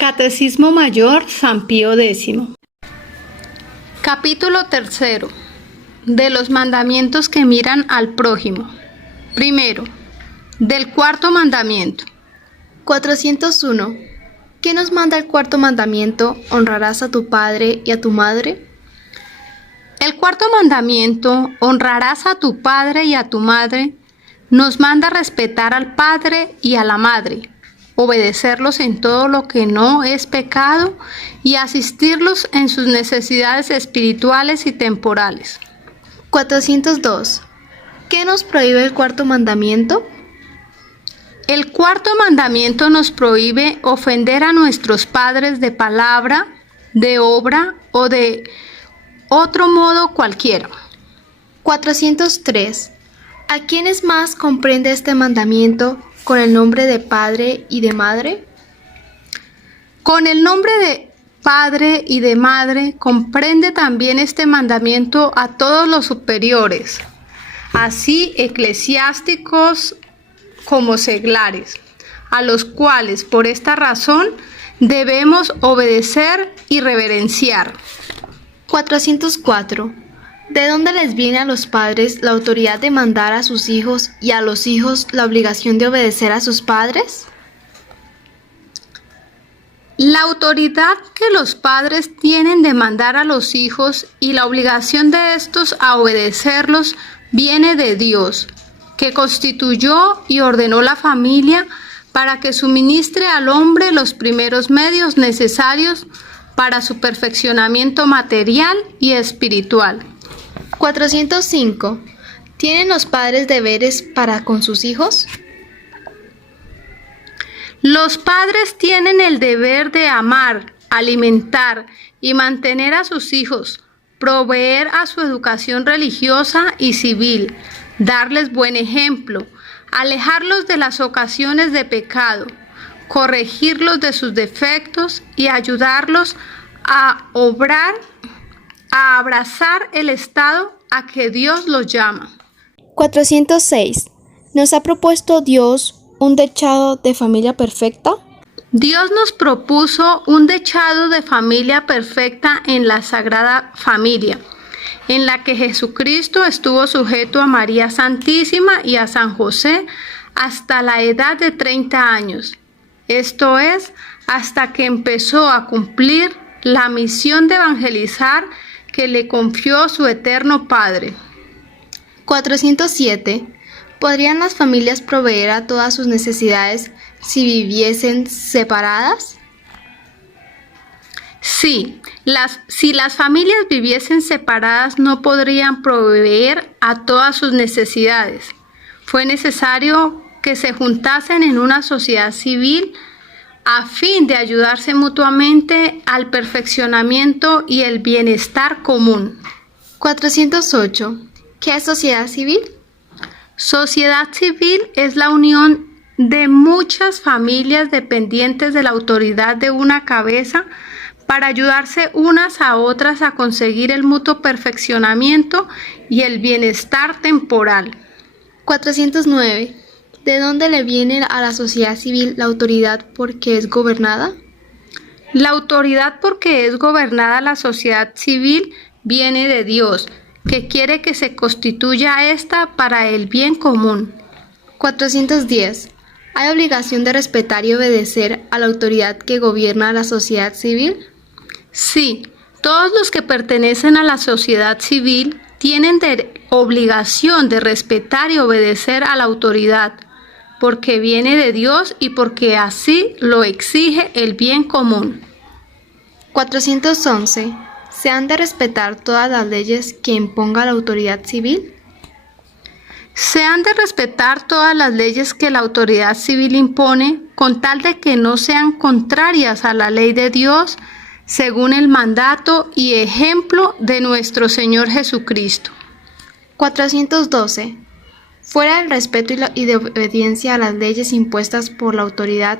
Catecismo Mayor San Pío X. Capítulo 3. De los mandamientos que miran al prójimo. Primero, del cuarto mandamiento. 401. ¿Qué nos manda el cuarto mandamiento? ¿Honrarás a tu padre y a tu madre? El cuarto mandamiento, honrarás a tu padre y a tu madre, nos manda respetar al padre y a la madre, obedecerlos en todo lo que no es pecado y asistirlos en sus necesidades espirituales y temporales. 402. ¿Qué nos prohíbe el cuarto mandamiento? El cuarto mandamiento nos prohíbe ofender a nuestros padres de palabra, de obra o de otro modo cualquiera. 403. ¿A quiénes más comprende este mandamiento con el nombre de padre y de madre? Con el nombre de padre y de madre comprende también este mandamiento a todos los superiores, así eclesiásticos como seglares, a los cuales por esta razón debemos obedecer y reverenciar. 404. ¿De dónde les viene a los padres la autoridad de mandar a sus hijos y a los hijos la obligación de obedecer a sus padres? La autoridad que los padres tienen de mandar a los hijos y la obligación de estos a obedecerlos viene de Dios, que constituyó y ordenó la familia para que suministre al hombre los primeros medios necesarios para su perfeccionamiento material y espiritual. 405. ¿Tienen los padres deberes para con sus hijos? Los padres tienen el deber de amar, alimentar y mantener a sus hijos, proveer a su educación religiosa y civil, darles buen ejemplo, alejarlos de las ocasiones de pecado, corregirlos de sus defectos y ayudarlos a abrazar el estado a que Dios los llama. 406. ¿Nos ha propuesto Dios un dechado de familia perfecta? Dios nos propuso un dechado de familia perfecta en la Sagrada Familia, en la que Jesucristo estuvo sujeto a María Santísima y a San José hasta la edad de 30 años. Esto es, hasta que empezó a cumplir la misión de evangelizar que le confió su eterno Padre. 407. ¿Podrían las familias proveer a todas sus necesidades si viviesen separadas? Sí, si las familias viviesen separadas no podrían proveer a todas sus necesidades. Fue necesario que se juntasen en una sociedad civil a fin de ayudarse mutuamente al perfeccionamiento y el bienestar común. 408. ¿Qué es sociedad civil? Sociedad civil es la unión de muchas familias dependientes de la autoridad de una cabeza para ayudarse unas a otras a conseguir el mutuo perfeccionamiento y el bienestar temporal. 409. ¿De dónde le viene a la sociedad civil la autoridad porque es gobernada? La autoridad porque es gobernada la sociedad civil viene de Dios, que quiere que se constituya esta para el bien común. 410. ¿Hay obligación de respetar y obedecer a la autoridad que gobierna la sociedad civil? Sí, todos los que pertenecen a la sociedad civil tienen obligación de respetar y obedecer a la autoridad, porque viene de Dios y porque así lo exige el bien común. 411. ¿Se han de respetar todas las leyes que imponga la autoridad civil? Se han de respetar todas las leyes que la autoridad civil impone, con tal de que no sean contrarias a la ley de Dios, según el mandato y ejemplo de nuestro Señor Jesucristo. 412. Fuera del respeto y de obediencia a las leyes impuestas por la autoridad,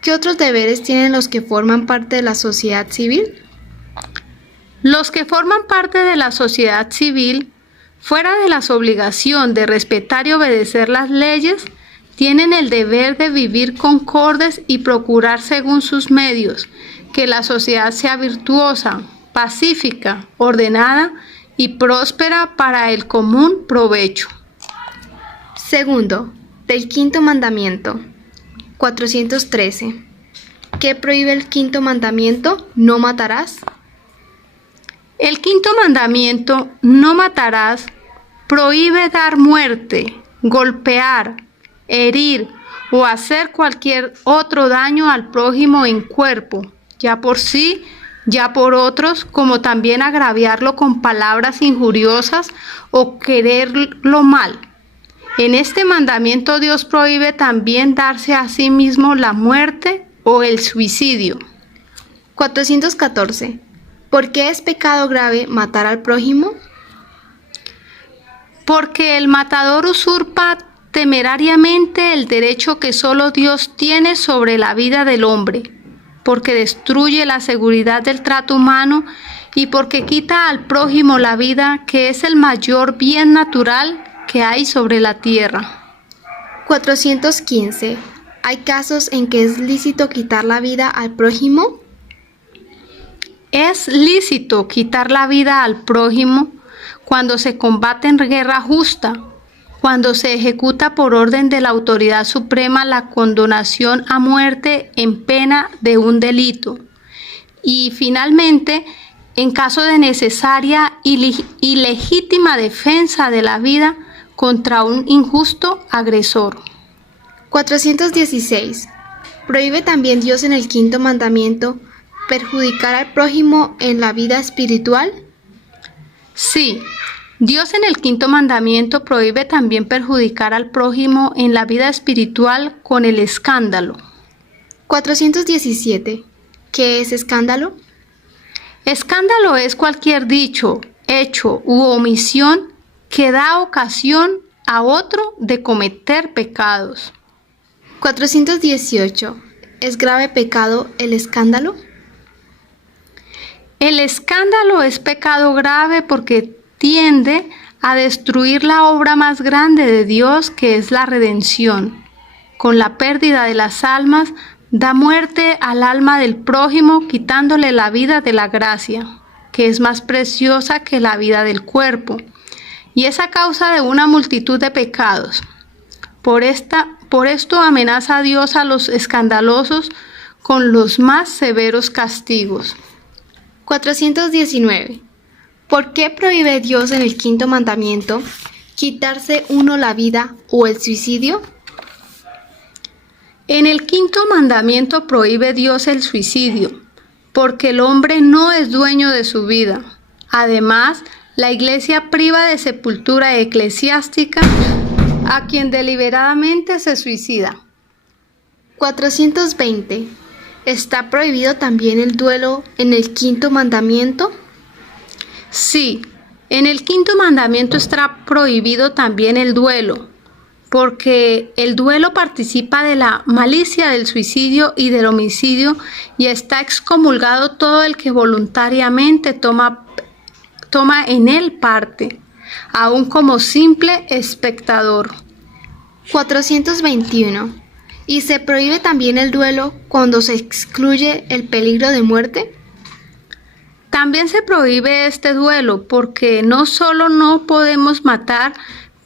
¿qué otros deberes tienen los que forman parte de la sociedad civil? Los que forman parte de la sociedad civil, fuera de la obligación de respetar y obedecer las leyes, tienen el deber de vivir concordes y procurar según sus medios que la sociedad sea virtuosa, pacífica, ordenada y próspera para el común provecho. Segundo, del quinto mandamiento. 413. ¿Qué prohíbe el quinto mandamiento? ¿No matarás? El quinto mandamiento, no matarás, prohíbe dar muerte, golpear, herir o hacer cualquier otro daño al prójimo en cuerpo, ya por sí, ya por otros, como también agraviarlo con palabras injuriosas o quererlo mal. En este mandamiento Dios prohíbe también darse a sí mismo la muerte o el suicidio. 414. ¿Por qué es pecado grave matar al prójimo? Porque el matador usurpa temerariamente el derecho que solo Dios tiene sobre la vida del hombre, porque destruye la seguridad del trato humano y porque quita al prójimo la vida, que es el mayor bien natural que hay sobre la tierra. 415. ¿Hay casos en que es lícito quitar la vida al prójimo? Es lícito quitar la vida al prójimo cuando se combate en guerra justa, cuando se ejecuta por orden de la autoridad suprema la condonación a muerte en pena de un delito, y finalmente, en caso de necesaria y legítima defensa de la vida contra un injusto agresor. 416. ¿Prohíbe también Dios en el quinto mandamiento perjudicar al prójimo en la vida espiritual? Sí, Dios en el quinto mandamiento prohíbe también perjudicar al prójimo en la vida espiritual con el escándalo. 417. ¿Qué es escándalo? Escándalo es cualquier dicho, hecho u omisión que da ocasión a otro de cometer pecados. 418. ¿Es grave pecado el escándalo? El escándalo es pecado grave porque tiende a destruir la obra más grande de Dios, que es la redención. Con la pérdida de las almas, da muerte al alma del prójimo, quitándole la vida de la gracia, que es más preciosa que la vida del cuerpo, y es a causa de una multitud de pecados. Por esto amenaza a Dios a los escandalosos con los más severos castigos. 419. ¿Por qué prohíbe Dios en el quinto mandamiento quitarse uno la vida o el suicidio? En el quinto mandamiento prohíbe Dios el suicidio, porque el hombre no es dueño de su vida. Además, la Iglesia priva de sepultura eclesiástica a quien deliberadamente se suicida. 420. ¿Está prohibido también el duelo en el quinto mandamiento? Sí, en el quinto mandamiento está prohibido también el duelo, porque el duelo participa de la malicia del suicidio y del homicidio, y está excomulgado todo el que voluntariamente toma en él parte, aun como simple espectador. 421. ¿Y se prohíbe también el duelo cuando se excluye el peligro de muerte? También se prohíbe este duelo porque no solo no podemos matar,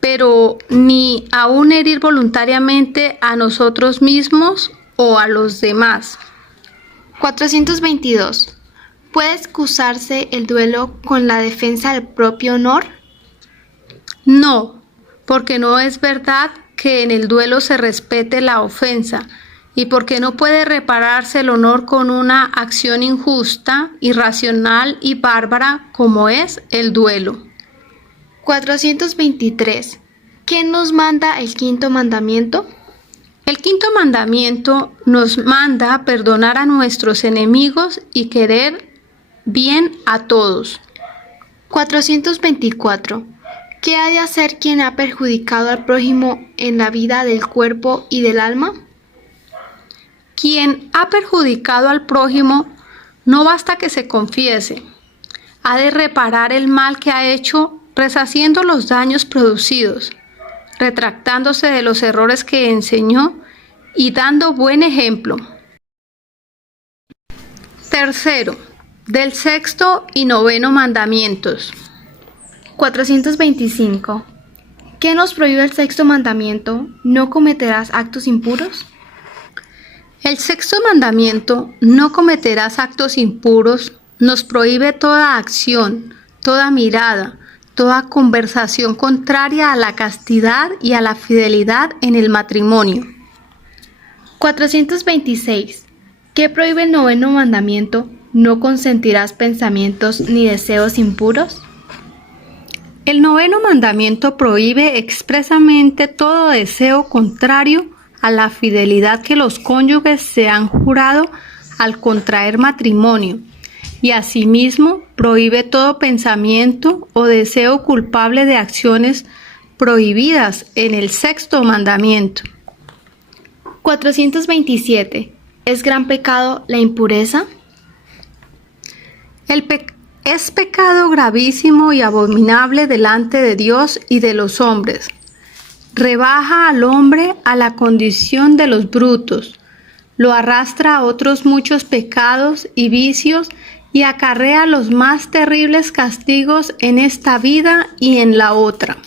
pero ni aún herir voluntariamente a nosotros mismos o a los demás. 422. ¿Puede excusarse el duelo con la defensa del propio honor? No, porque no es verdad que en el duelo se respete la ofensa, y porque no puede repararse el honor con una acción injusta, irracional y bárbara como es el duelo. 423. ¿Qué nos manda el quinto mandamiento? El quinto mandamiento nos manda a perdonar a nuestros enemigos y querer bien a todos. 424. ¿Qué ha de hacer quien ha perjudicado al prójimo en la vida del cuerpo y del alma? Quien ha perjudicado al prójimo no basta que se confiese. Ha de reparar el mal que ha hecho, resarciendo los daños producidos. retractándose de los errores que enseñó y dando buen ejemplo. Tercero, del sexto y noveno mandamientos. 425. ¿Qué nos prohíbe el sexto mandamiento? ¿No cometerás actos impuros? El sexto mandamiento, no cometerás actos impuros, nos prohíbe toda acción, toda mirada, toda conversación contraria a la castidad y a la fidelidad en el matrimonio. 426. ¿Qué prohíbe el noveno mandamiento? ¿No consentirás pensamientos ni deseos impuros? El noveno mandamiento prohíbe expresamente todo deseo contrario a la fidelidad que los cónyuges se han jurado al contraer matrimonio, y asimismo prohíbe todo pensamiento o deseo culpable de acciones prohibidas en el sexto mandamiento. 427. ¿Es gran pecado la impureza? Es pecado gravísimo y abominable delante de Dios y de los hombres. Rebaja al hombre a la condición de los brutos, lo arrastra a otros muchos pecados y vicios y acarrea los más terribles castigos en esta vida y en la otra.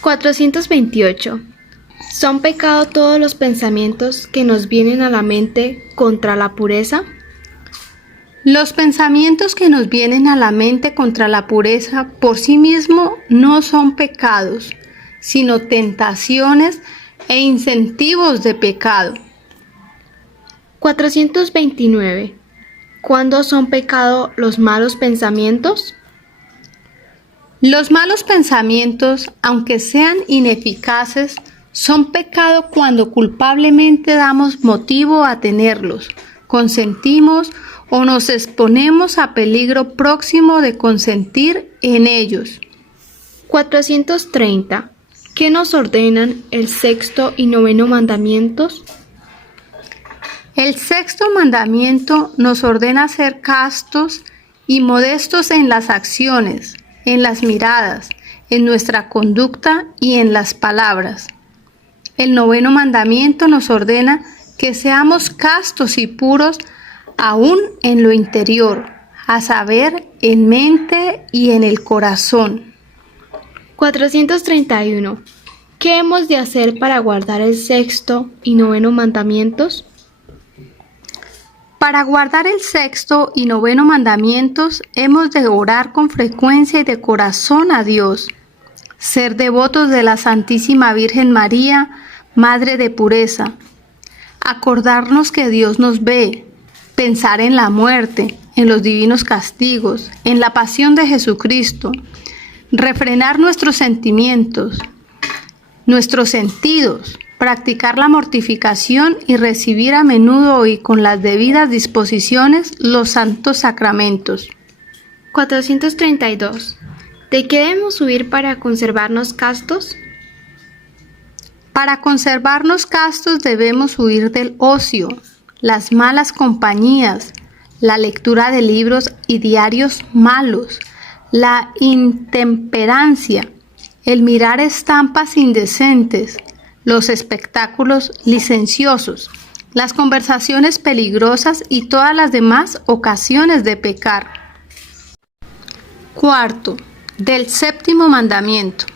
428. ¿Son pecado todos los pensamientos que nos vienen a la mente contra la pureza? Los pensamientos que nos vienen a la mente contra la pureza por sí mismos no son pecados, sino tentaciones e incentivos de pecado. 429. ¿Cuándo son pecado los malos pensamientos? Los malos pensamientos, aunque sean ineficaces, son pecado cuando culpablemente damos motivo a tenerlos, consentimos o nos exponemos a peligro próximo de consentir en ellos. 430. ¿Qué nos ordenan el sexto y noveno mandamientos? El sexto mandamiento nos ordena ser castos y modestos en las acciones, en las miradas, en nuestra conducta y en las palabras. El noveno mandamiento nos ordena que seamos castos y puros aún en lo interior, a saber, en mente y en el corazón. 431. ¿Qué hemos de hacer para guardar el sexto y noveno mandamientos? Para guardar el sexto y noveno mandamientos hemos de orar con frecuencia y de corazón a Dios, ser devotos de la Santísima Virgen María, Madre de pureza, acordarnos que Dios nos ve, pensar en la muerte, en los divinos castigos, en la pasión de Jesucristo, refrenar nuestros sentimientos, nuestros sentidos, practicar la mortificación y recibir a menudo y con las debidas disposiciones los santos sacramentos. 432. ¿De qué debemos huir para conservarnos castos? Para conservarnos castos debemos huir del ocio, las malas compañías, la lectura de libros y diarios malos, la intemperancia, el mirar estampas indecentes, los espectáculos licenciosos, las conversaciones peligrosas y todas las demás ocasiones de pecar. Cuarto, del séptimo mandamiento.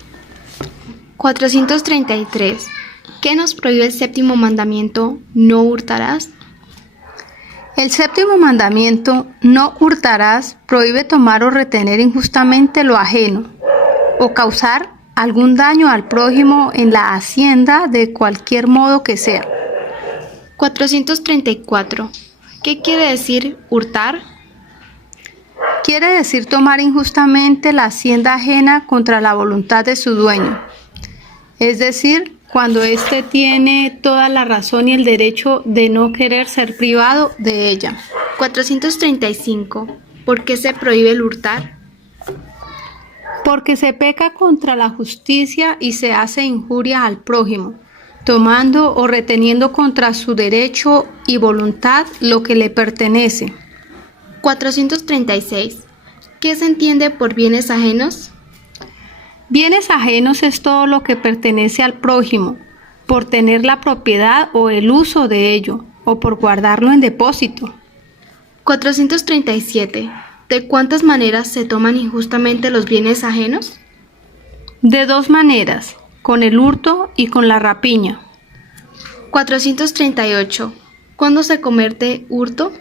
433. ¿Qué nos prohíbe el séptimo mandamiento? ¿No hurtarás? El séptimo mandamiento, no hurtarás, prohíbe tomar o retener injustamente lo ajeno, o causar algún daño al prójimo en la hacienda de cualquier modo que sea. 434. ¿Qué quiere decir hurtar? Quiere decir tomar injustamente la hacienda ajena contra la voluntad de su dueño. Es decir, cuando éste tiene toda la razón y el derecho de no querer ser privado de ella. 435. ¿Por qué se prohíbe el hurtar? Porque se peca contra la justicia y se hace injuria al prójimo, tomando o reteniendo contra su derecho y voluntad lo que le pertenece. 436. ¿Qué se entiende por bienes ajenos? Bienes ajenos es todo lo que pertenece al prójimo, por tener la propiedad o el uso de ello, o por guardarlo en depósito. 437. ¿De cuántas maneras se toman injustamente los bienes ajenos? De dos maneras, con el hurto y con la rapiña. 438. ¿Cuándo se comete hurto?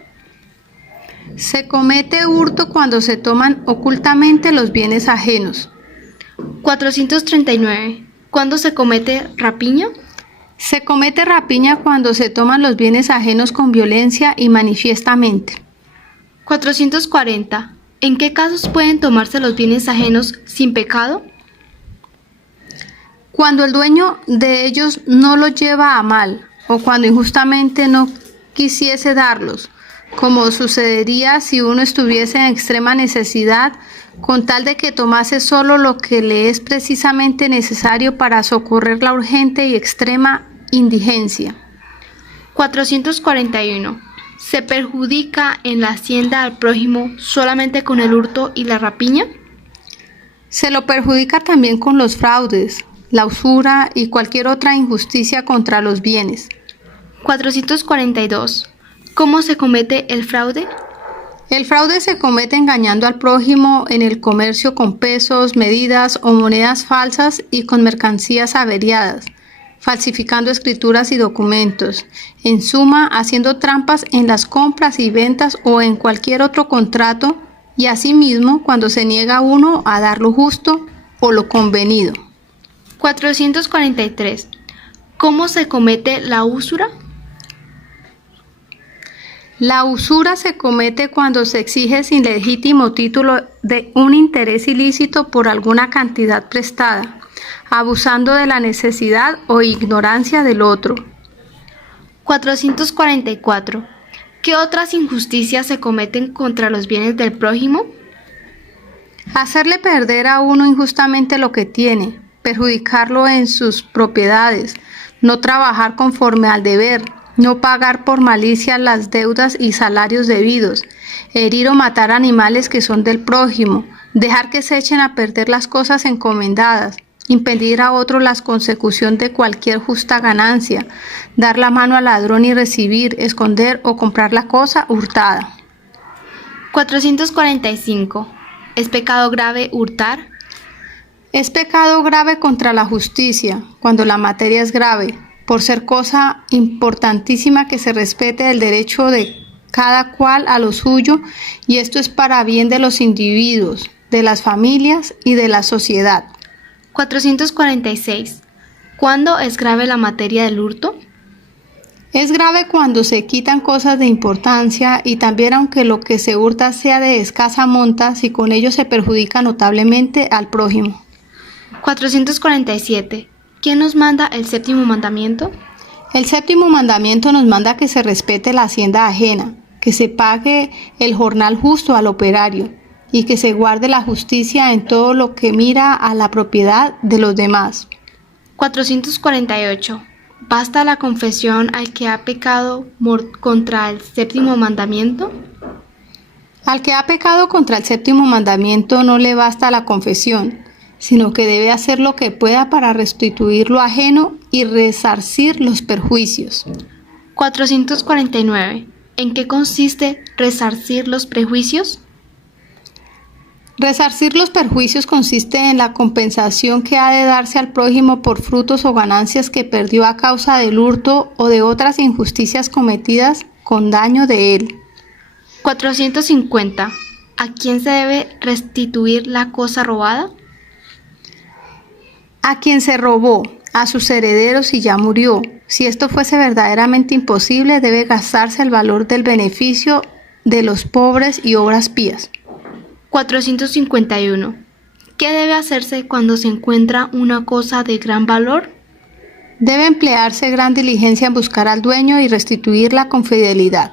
Se comete hurto cuando se toman ocultamente los bienes ajenos. 439. ¿Cuándo se comete rapiña? Se comete rapiña cuando se toman los bienes ajenos con violencia y manifiestamente. 440. ¿En qué casos pueden tomarse los bienes ajenos sin pecado? Cuando el dueño de ellos no los lleva a mal, o cuando injustamente no quisiese darlos, como sucedería si uno estuviese en extrema necesidad, con tal de que tomase solo lo que le es precisamente necesario para socorrer la urgente y extrema indigencia. 441. ¿Se perjudica en la hacienda al prójimo solamente con el hurto y la rapiña? Se lo perjudica también con los fraudes, la usura y cualquier otra injusticia contra los bienes. 442. ¿Cómo se comete el fraude? El fraude se comete engañando al prójimo en el comercio con pesos, medidas o monedas falsas y con mercancías averiadas, falsificando escrituras y documentos, en suma, haciendo trampas en las compras y ventas o en cualquier otro contrato, y asimismo cuando se niega uno a dar lo justo o lo convenido. 443. ¿Cómo se comete la usura? La usura se comete cuando se exige sin legítimo título de un interés ilícito por alguna cantidad prestada, abusando de la necesidad o ignorancia del otro. 444. ¿Qué otras injusticias se cometen contra los bienes del prójimo? Hacerle perder a uno injustamente lo que tiene, perjudicarlo en sus propiedades, no trabajar conforme al deber, no pagar por malicia las deudas y salarios debidos, herir o matar animales que son del prójimo, dejar que se echen a perder las cosas encomendadas, impedir a otro la consecución de cualquier justa ganancia, dar la mano al ladrón y recibir, esconder o comprar la cosa hurtada. 445. ¿Es pecado grave hurtar? Es pecado grave contra la justicia, cuando la materia es grave, por ser cosa importantísima que se respete el derecho de cada cual a lo suyo, y esto es para bien de los individuos, de las familias y de la sociedad. 446. ¿Cuándo es grave la materia del hurto? Es grave cuando se quitan cosas de importancia y también aunque lo que se hurta sea de escasa monta, si con ello se perjudica notablemente al prójimo. 447. ¿Quién nos manda el séptimo mandamiento? El séptimo mandamiento nos manda que se respete la hacienda ajena, que se pague el jornal justo al operario y que se guarde la justicia en todo lo que mira a la propiedad de los demás. 448. ¿Basta la confesión al que ha pecado contra el séptimo mandamiento? Al que ha pecado contra el séptimo mandamiento no le basta la confesión, sino que debe hacer lo que pueda para restituir lo ajeno y resarcir los perjuicios. 449. ¿En qué consiste resarcir los prejuicios? Resarcir los perjuicios consiste en la compensación que ha de darse al prójimo por frutos o ganancias que perdió a causa del hurto o de otras injusticias cometidas con daño de él. 450. ¿A quién se debe restituir la cosa robada? A quien se robó, a sus herederos y ya murió. Si esto fuese verdaderamente imposible, debe gastarse el valor del beneficio de los pobres y obras pías. 451. ¿Qué debe hacerse cuando se encuentra una cosa de gran valor? Debe emplearse gran diligencia en buscar al dueño y restituirla con fidelidad.